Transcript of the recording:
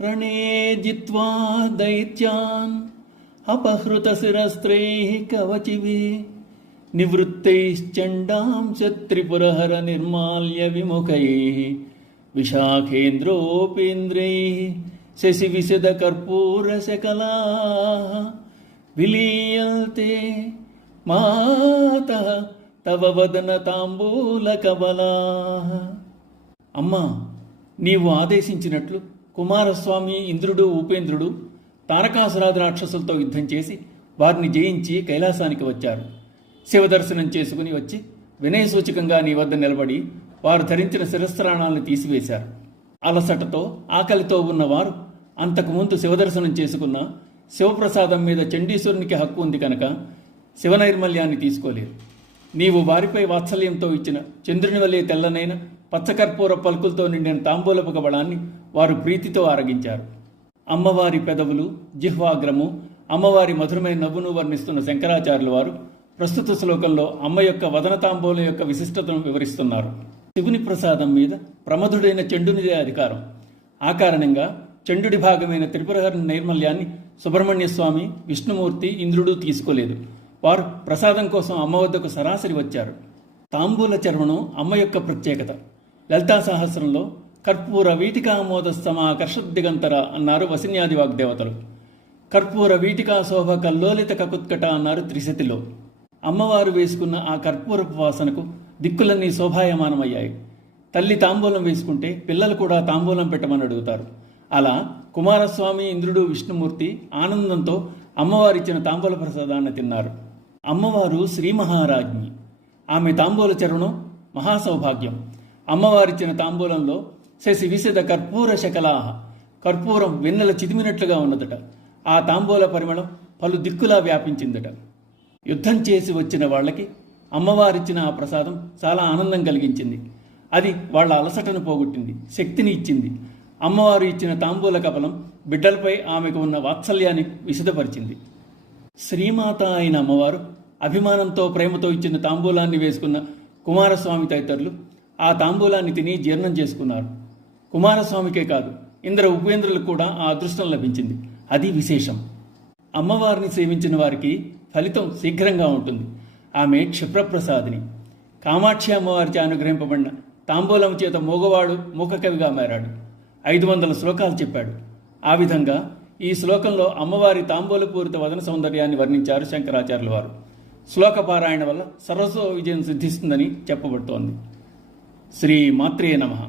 రణే జిత్వా దైత్యాన్ అపహృతశిరస్త్రైః కవచిభిః నివృత్తైశ్చండాంశ త్రిపురహర నిర్మాల్య విముఖైః విశాఖేంద్రోపేంద్రైః శశివిశద కర్పూరశకలాః విలీయంతే మాతః తవ వదన తాంబూలకబలాః. అమ్మా, నీవు ఆదేశించినట్లు కుమారస్వామి, ఇంద్రుడు, ఉపేంద్రుడు తారకాసురాది రాక్షసులతో యుద్ధం చేసి వారిని జయించి కైలాసానికి వచ్చారు. శివదర్శనం చేసుకుని వచ్చి వినయసూచకంగా నీ వద్ద నిలబడి వారు ధరించిన శిరస్త్రాణాలను తీసివేశారు. అలసటతో ఆకలితో ఉన్నవారు అంతకుముందు శివదర్శనం చేసుకున్న శివప్రసాదం మీద చండీశ్వరునికి హక్కు ఉంది కనుక శివనైర్మల్యాన్ని తీసుకోలేరు. నీవు వారిపై వాత్సల్యంతో ఇచ్చిన చంద్రుని వలె తెల్లనైన పచ్చకర్పూర పలుకులతో నిండిన తాంబూలపు కబళాన్ని వారు ప్రీతితో ఆరగించారు. అమ్మవారి పెదవులు, జిహ్వాగ్రము, అమ్మవారి మధురమైన నవ్వును వర్ణిస్తున్న శంకరాచార్యుల వారు ప్రస్తుత శ్లోకంలో అమ్మ యొక్క వదన తాంబూలం యొక్క విశిష్టతను వివరిస్తున్నారు. శివుని ప్రసాదం మీద ప్రమధుడైన చండునిదే అధికారం. ఆ కారణంగా చండుడి భాగమైన త్రిపురహరి నైర్మల్యాన్ని సుబ్రహ్మణ్య స్వామి, విష్ణుమూర్తి, ఇంద్రుడు తీసుకోలేదు. వారు ప్రసాదం కోసం అమ్మ వద్దకు సరాసరి వచ్చారు. తాంబూల చర్వణం అమ్మ యొక్క ప్రత్యేకత. లలితా సహస్రంలో కర్పూర వీటికామోద సమాకర్షద్దిగంతర అన్నారు వసిన్యాది వాగ్దేవతలు. కర్పూర వీటికా శోభ కల్లోలిత కకుత్కట అన్నారు త్రిశతిలో. అమ్మవారు వేసుకున్న ఆ కర్పూరపు వాసనకు దిక్కులన్నీ శోభాయమానమయ్యాయి. తల్లి తాంబూలం వేసుకుంటే పిల్లలు కూడా తాంబూలం పెట్టమని అడుగుతారు. అలా కుమారస్వామి, ఇంద్రుడు, విష్ణుమూర్తి ఆనందంతో అమ్మవారిచ్చిన తాంబూల ప్రసాదాన్ని తిన్నారు. అమ్మవారు శ్రీ మహారాజ్ఞి. ఆమె తాంబూల చరణం మహాసౌభాగ్యం. అమ్మవారిచ్చిన తాంబూలంలో శశి విశద కర్పూర శకలాహ, కర్పూరం వెన్నెల చిదిమినట్లుగా ఉన్నదట. ఆ తాంబూల పరిమళం పలు దిక్కులా వ్యాపించిందట. యుద్ధం చేసి వచ్చిన వాళ్ళకి అమ్మవారిచ్చిన ఆ ప్రసాదం చాలా ఆనందం కలిగించింది. అది వాళ్ళ అలసటను పోగొట్టింది, శక్తిని ఇచ్చింది. అమ్మవారు ఇచ్చిన తాంబూల కపలం బిడ్డలపై ఆమెకు ఉన్న వాత్సల్యాన్ని విశదపరిచింది. శ్రీమాత అయిన అమ్మవారు అభిమానంతో, ప్రేమతో ఇచ్చిన తాంబూలాన్ని వేసుకున్న కుమారస్వామి తదితరులు ఆ తాంబూలాన్ని తిని జీర్ణం చేసుకున్నారు. కుమారస్వామికే కాదు, ఇంద్ర, ఉపేంద్రులకు కూడా ఆ అదృష్టం లభించింది. అది విశేషం. అమ్మవారిని సేవించిన వారికి ఫలితం శీఘ్రంగా ఉంటుంది. ఆమె క్షిప్రప్రసాదిని. కామాక్షి అమ్మవారిచే అనుగ్రహింపబడిన తాంబూలం చేత మూగవాడు మూకకవిగా మారాడు. 500 శ్లోకాలు చెప్పాడు. ఆ విధంగా ఈ శ్లోకంలో అమ్మవారి తాంబూలపూరిత వదన సౌందర్యాన్ని వర్ణించారు శంకరాచార్యుల వారు. శ్లోక పారాయణ వల్ల సర్వస్వ విజయం సిద్ధిస్తుందని చెప్పబడుతోంది. శ్రీ మాత్రే నమః.